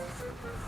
Super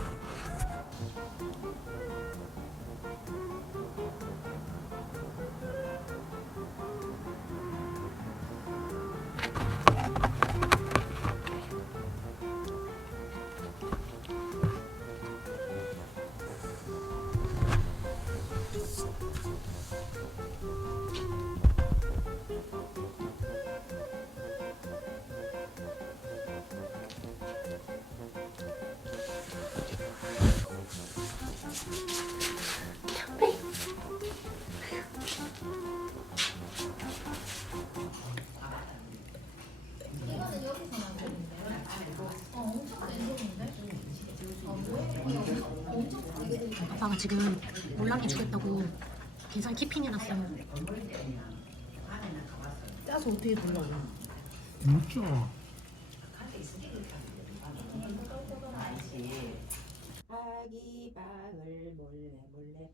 엄마가 지금 몰랑이 주겠다고 계산 키핑 해놨어요. 짜서 어떻게 불러? 묻죠. 아기 방을 몰래 몰래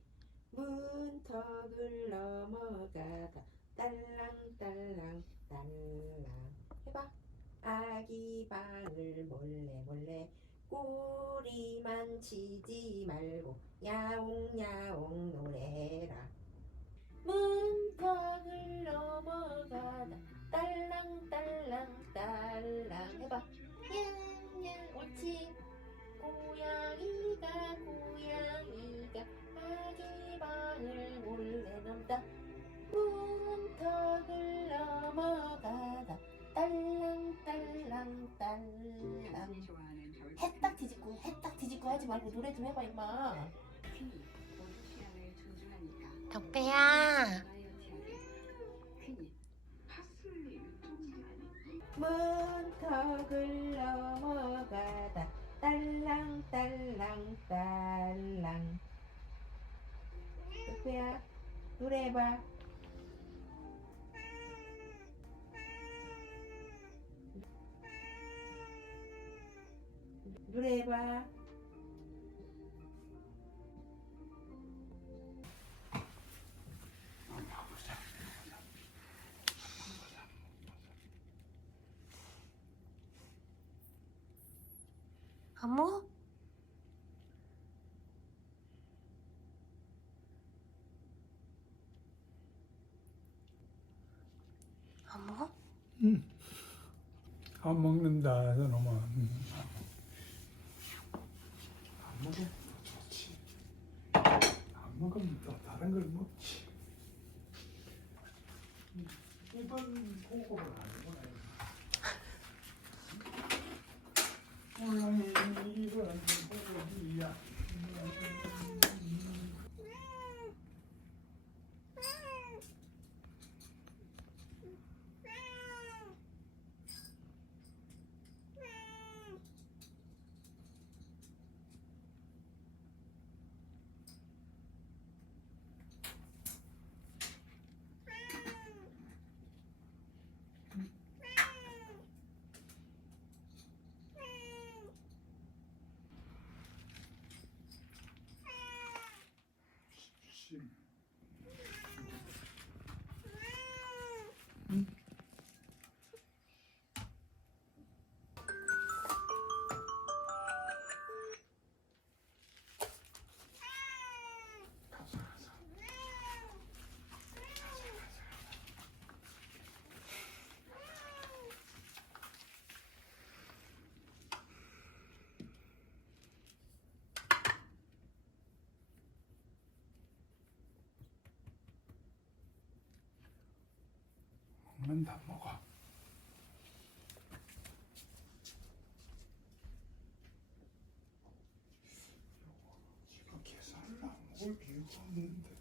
문턱을 넘어가다 딸랑 딸랑 딸랑 해봐 아기 방을 몰래 몰래 꼬리만 치지 말고 야옹야옹 노래 말고 노래 좀 해봐 임마. 덕배야. 문턱을 넘어가다 딸랑 딸랑 딸랑. 덕배야 노래해봐. 노래해봐 안 먹어? 안 먹어? 안 먹는다 저놈은. 음. 안 먹으면 또 좋지. 안 먹으면 또 다른 걸 먹지. 이번 고급을 아니구나. 물론 이건 고급이야. 심. 가자 가자. 먹는다 먹어. 지금 계산을 안 먹을 이유가 없는데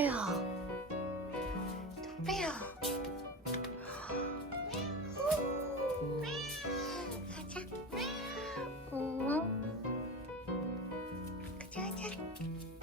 누구야? 누구야? 가자. 응. 가자, 가자.